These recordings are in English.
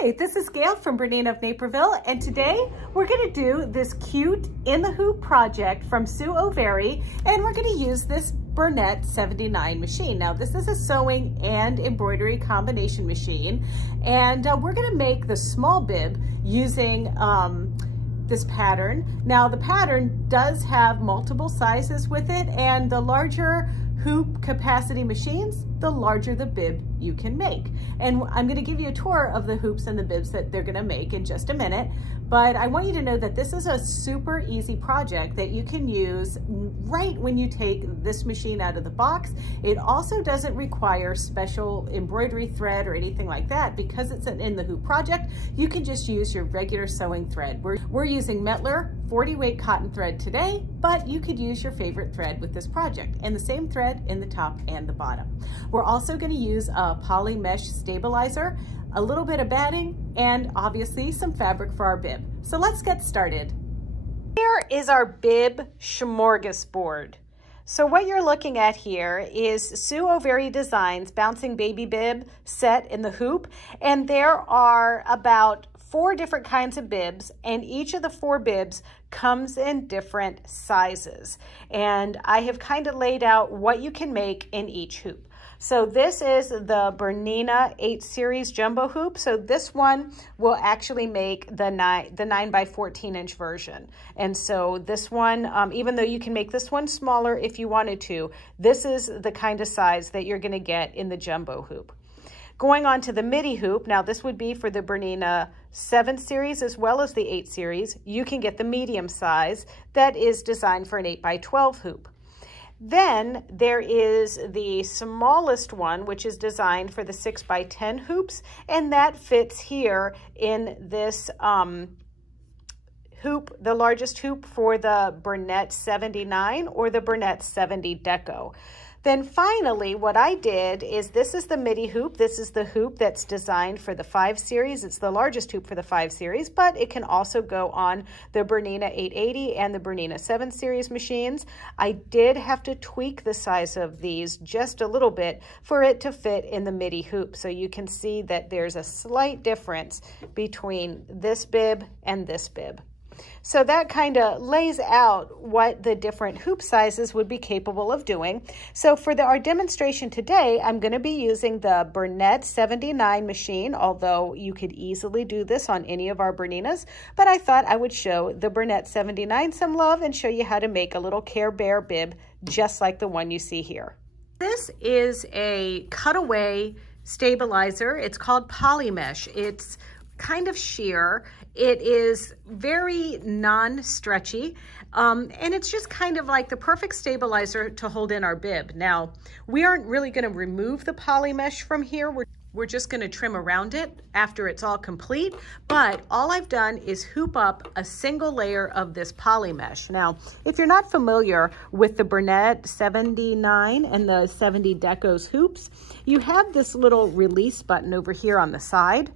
Hi, this is Gayle from BERNINA of Naperville, and today we're going to do this cute in the hoop project from Sue O'Very, and we're going to use this Bernette 79 machine. Now this is a sewing and embroidery combination machine, and we're going to make the small bib using this pattern. Now the pattern does have multiple sizes with it, and the larger hoop capacity machines, the larger the bib you can make. And I'm going to give you a tour of the hoops and the bibs that they're going to make in just a minute, but I want you to know that this is a super easy project that you can use right when you take this machine out of the box. It also doesn't require special embroidery thread or anything like that. Because it's an in the hoop project, you can just use your regular sewing thread. We're using mettler 40 weight cotton thread today, but you could use your favorite thread with this project, and the same thread in the top and the bottom. We're also going to use a poly mesh stabilizer, a little bit of batting, and obviously some fabric for our bib. So let's get started. Here is our bib smorgasbord. So what you're looking at here is Sue O'Very Designs Bouncing Baby Bib set in the hoop, and there are about 4 different kinds of bibs, and each of the 4 bibs comes in different sizes. And I have kind of laid out what you can make in each hoop. So this is the BERNINA 8 series jumbo hoop. So this one will actually make the 9 by 14 inch version. And so this one, even though you can make this one smaller if you wanted to, this is the kind of size that you're going to get in the jumbo hoop. Going on to the midi hoop, now this would be for the BERNINA 7 series as well as the 8 series. You can get the medium size that is designed for an 8 by 12 hoop. Then there is the smallest one, which is designed for the 6 by 10 hoops, and that fits here in this hoop, the largest hoop for the Bernette 79 or the Bernette 70 Deco. Then finally, what I did is this is the midi hoop. This is the hoop that's designed for the 5 series. It's the largest hoop for the 5 series, but it can also go on the BERNINA 880 and the BERNINA 7 series machines. I did have to tweak the size of these just a little bit for it to fit in the midi hoop. So you can see that there's a slight difference between this bib and this bib. So that kind of lays out what the different hoop sizes would be capable of doing. So for our demonstration today, I'm going to be using the Bernette 79 machine, although you could easily do this on any of our BERNINAs, but I thought I would show the Bernette 79 some love and show you how to make a little Care Bear bib just like the one you see here. This is a cutaway stabilizer. It's called poly mesh. It's kind of sheer. It is very non-stretchy, and it's just kind of like the perfect stabilizer to hold in our bib. Now, we aren't really going to remove the poly mesh from here. We're just going to trim around it after it's all complete, but all I've done is hoop up a single layer of this poly mesh. Now, if you're not familiar with the Bernette 79 and the 70 Decos hoops, you have this little release button over here on the side,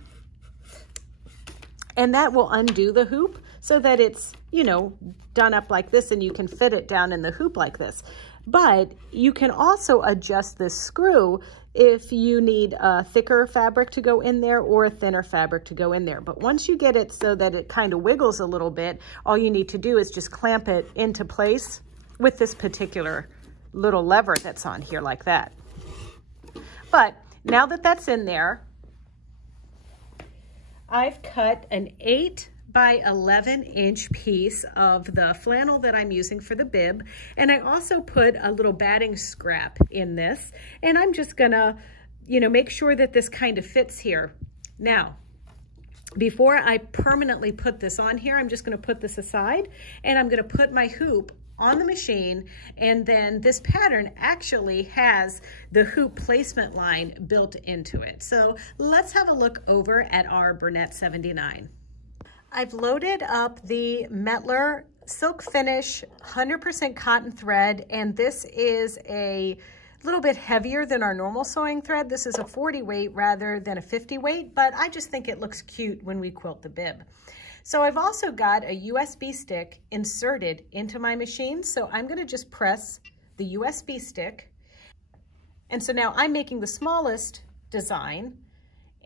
and that will undo the hoop so that it's, you know, done up like this and you can fit it down in the hoop like this. But you can also adjust this screw if you need a thicker fabric to go in there or a thinner fabric to go in there. But once you get it so that it kind of wiggles a little bit, all you need to do is just clamp it into place with this particular little lever that's on here like that. But now that that's in there, I've cut an 8 by 11 inch piece of the flannel that I'm using for the bib, and I also put a little batting scrap in this, and I'm just gonna, you know, make sure that this kind of fits here. Now, before I permanently put this on here, I'm just gonna put this aside, and I'm gonna put my hoop on the machine, and then this pattern actually has the hoop placement line built into it. So let's have a look over at our Bernette 79. I've loaded up the mettler silk finish 100% cotton thread, and this is a little bit heavier than our normal sewing thread. This is a 40 weight rather than a 50 weight, but I just think it looks cute when we quilt the bib. So I've also got a USB stick inserted into my machine. So I'm going to just press the USB stick. And so now I'm making the smallest design,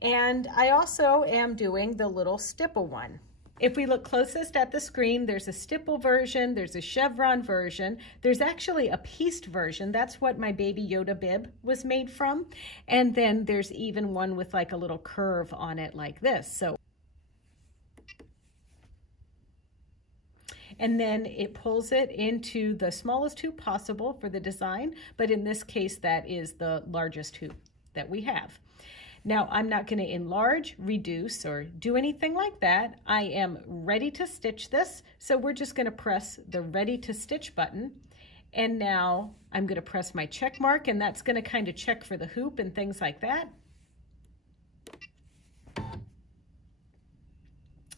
And I also am doing the little stipple one. If we look closest at the screen, there's a stipple version, there's a chevron version, there's actually a pieced version. That's what my Baby Yoda bib was made from. And then there's even one with like a little curve on it like this. And then it pulls it into the smallest hoop possible for the design, but in this case, that is the largest hoop that we have. Now, I'm not going to enlarge, reduce, or do anything like that. I am ready to stitch this, so we're just going to press the Ready to Stitch button. And now I'm going to press my check mark, and that's going to kind of check for the hoop and things like that.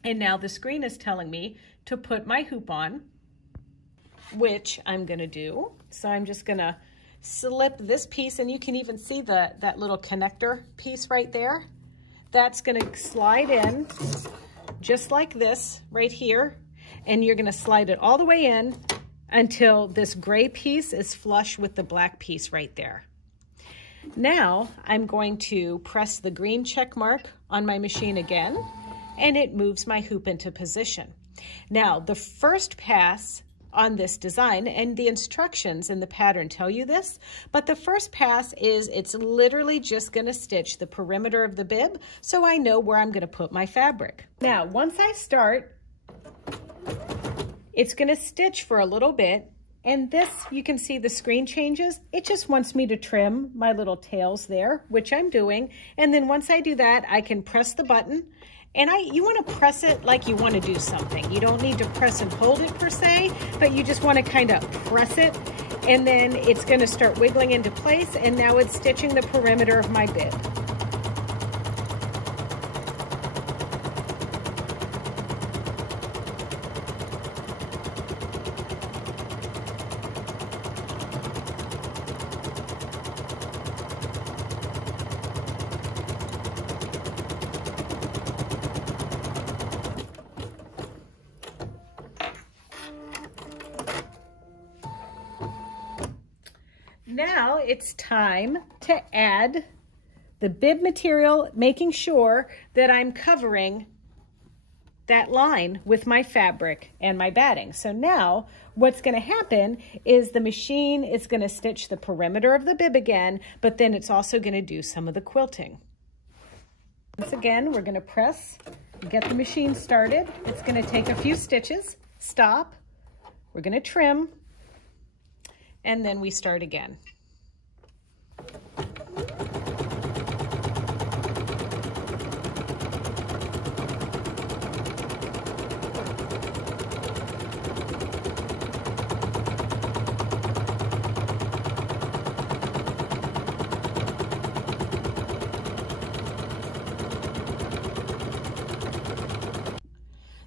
And now the screen is telling me to put my hoop on, which I'm going to do. So I'm just going to slip this piece, and you can even see that little connector piece right there. That's going to slide in just like this right here, and you're going to slide it all the way in until this gray piece is flush with the black piece right there. Now I'm going to press the green check mark on my machine again, and it moves my hoop into position. Now the first pass on this design, and the instructions in the pattern tell you this, but the first pass is it's literally just going to stitch the perimeter of the bib so I know where I'm going to put my fabric. Now once I start, it's going to stitch for a little bit, and this, you can see the screen changes. It just wants me to trim my little tails there, which I'm doing, and then once I do that, I can press the button. And you want to press it like you want to do something. You don't need to press and hold it per se, but you just want to kind of press it, and then it's going to start wiggling into place, and now it's stitching the perimeter of my bib. Now it's time to add the bib material, making sure that I'm covering that line with my fabric and my batting. So now what's going to happen is the machine is going to stitch the perimeter of the bib again, but then it's also going to do some of the quilting. Once again, we're going to press, get the machine started. It's going to take a few stitches, stop, we're going to trim, and then we start again.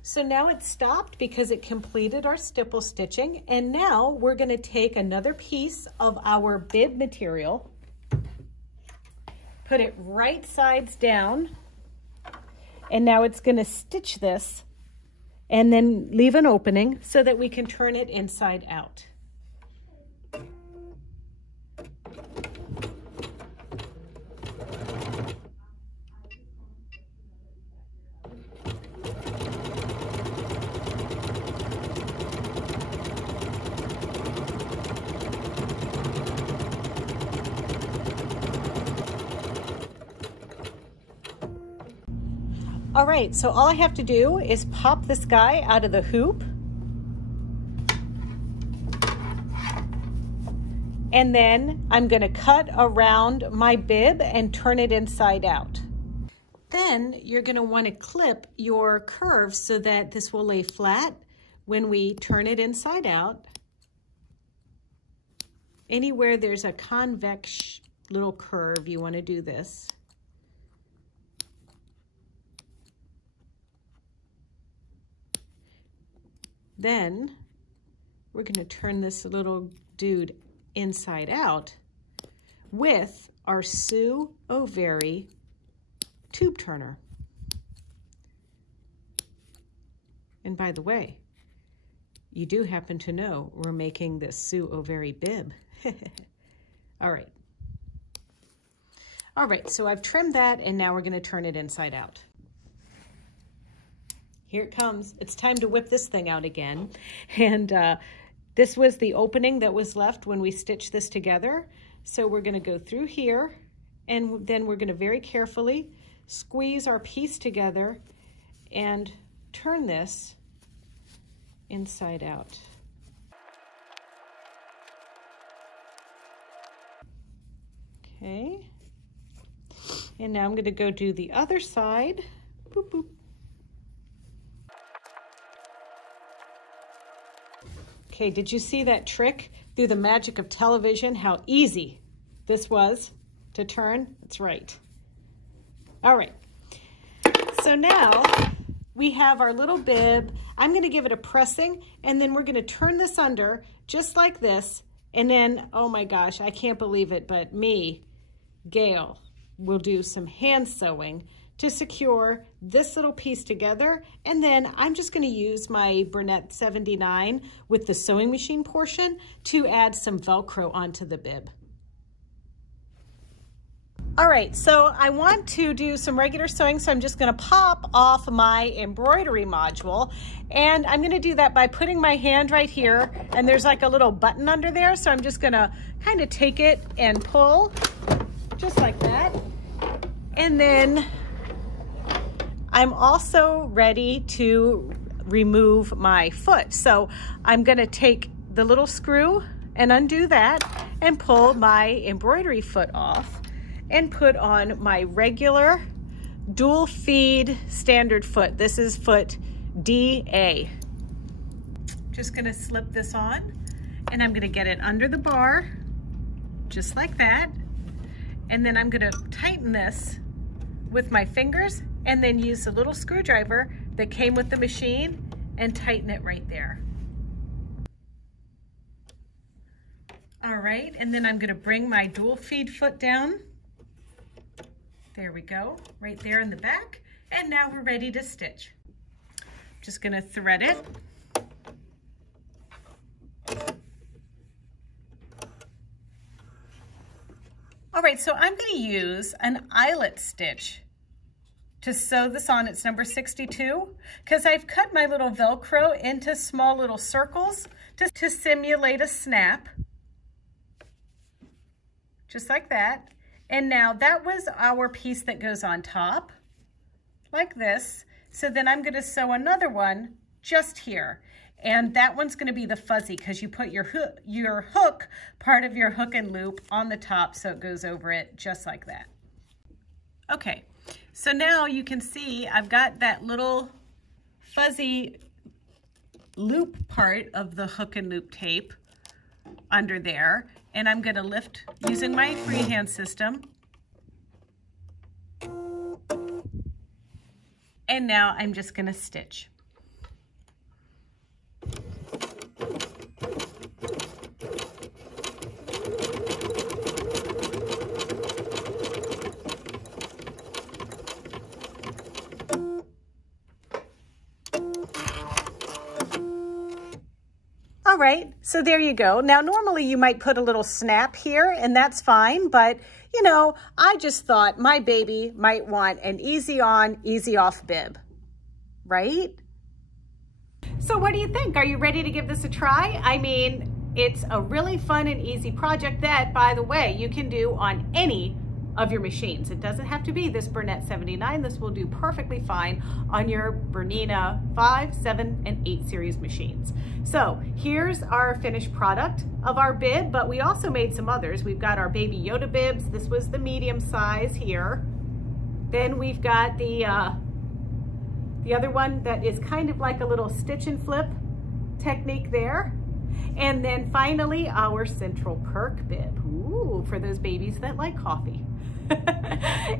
So now it's stopped because it completed our stipple stitching, and now we're going to take another piece of our bib material, put it right sides down, and now it's going to stitch this and then leave an opening so that we can turn it inside out. All right, so all I have to do is pop this guy out of the hoop, and then I'm going to cut around my bib and turn it inside out. Then you're going to want to clip your curves so that this will lay flat when we turn it inside out. Anywhere there's a convex little curve, you want to do this. Then we're going to turn this little dude inside out with our Sue O'Very tube turner. And by the way, you do happen to know we're making this Sue O'Very bib. All right. All right, so I've trimmed that and now we're gonna turn it inside out. Here it comes. It's time to whip this thing out again. And this was the opening that was left when we stitched this together. So we're gonna go through here and then we're gonna very carefully squeeze our piece together and turn this inside out. Okay. And now I'm going to go do the other side. Boop, boop. Okay, did you see that trick through the magic of television? How easy this was to turn? That's right. All right. So now we have our little bib. I'm going to give it a pressing, and then we're going to turn this under just like this. And then, oh my gosh, I can't believe it, but me, Gayle, will do some hand sewing to secure this little piece together. And then I'm just gonna use my bernette 79 with the sewing machine portion to add some Velcro onto the bib. All right, so I want to do some regular sewing, so I'm just gonna pop off my embroidery module. And I'm gonna do that by putting my hand right here, and there's like a little button under there, so I'm just gonna kind of take it and pull, just like that. And then I'm also ready to remove my foot. So I'm gonna take the little screw and undo that and pull my embroidery foot off and put on my regular dual feed standard foot. This is foot DA. Just gonna slip this on and I'm gonna get it under the bar, just like that. And then I'm gonna tighten this with my fingers and then use the little screwdriver that came with the machine and tighten it right there. All right, and then I'm gonna bring my dual feed foot down. There we go, right there in the back. And now we're ready to stitch. Just gonna thread it. All right, so I'm gonna use an eyelet stitch to sew this on. It's number 62, because I've cut my little Velcro into small little circles to simulate a snap, just like that. And now that was our piece that goes on top, like this. So then I'm gonna sew another one just here. And that one's gonna be the fuzzy, because you put your hook, part of your hook and loop on the top so it goes over it just like that. Okay, so now you can see I've got that little fuzzy loop part of the hook and loop tape under there. And I'm gonna lift using my freehand system. And now I'm just gonna stitch. All right, so there you go. Now, normally you might put a little snap here and that's fine, but you know, I just thought my baby might want an easy on, easy off bib, right? So what do you think? Are you ready to give this a try? I mean, it's a really fun and easy project that, by the way, you can do on any of your machines. It doesn't have to be this bernette 79. This will do perfectly fine on your Bernina 5, 7, and 8 series machines. So here's our finished product of our bib, but we also made some others. We've got our Baby Yoda bibs. This was the medium size here. Then we've got the other one that is kind of like a little stitch and flip technique there. And then finally our Central Perk bib. Ooh, for those babies that like coffee.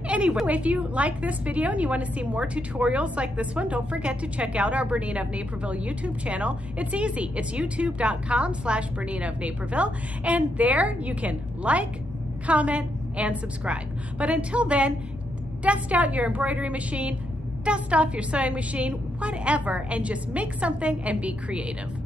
Anyway, if you like this video and you want to see more tutorials like this one, don't forget to check out our Bernina of Naperville YouTube channel. It's easy. It's youtube.com/Bernina of Naperville. And there you can like, comment, and subscribe. But until then, dust out your embroidery machine, dust off your sewing machine, whatever, and just make something and be creative.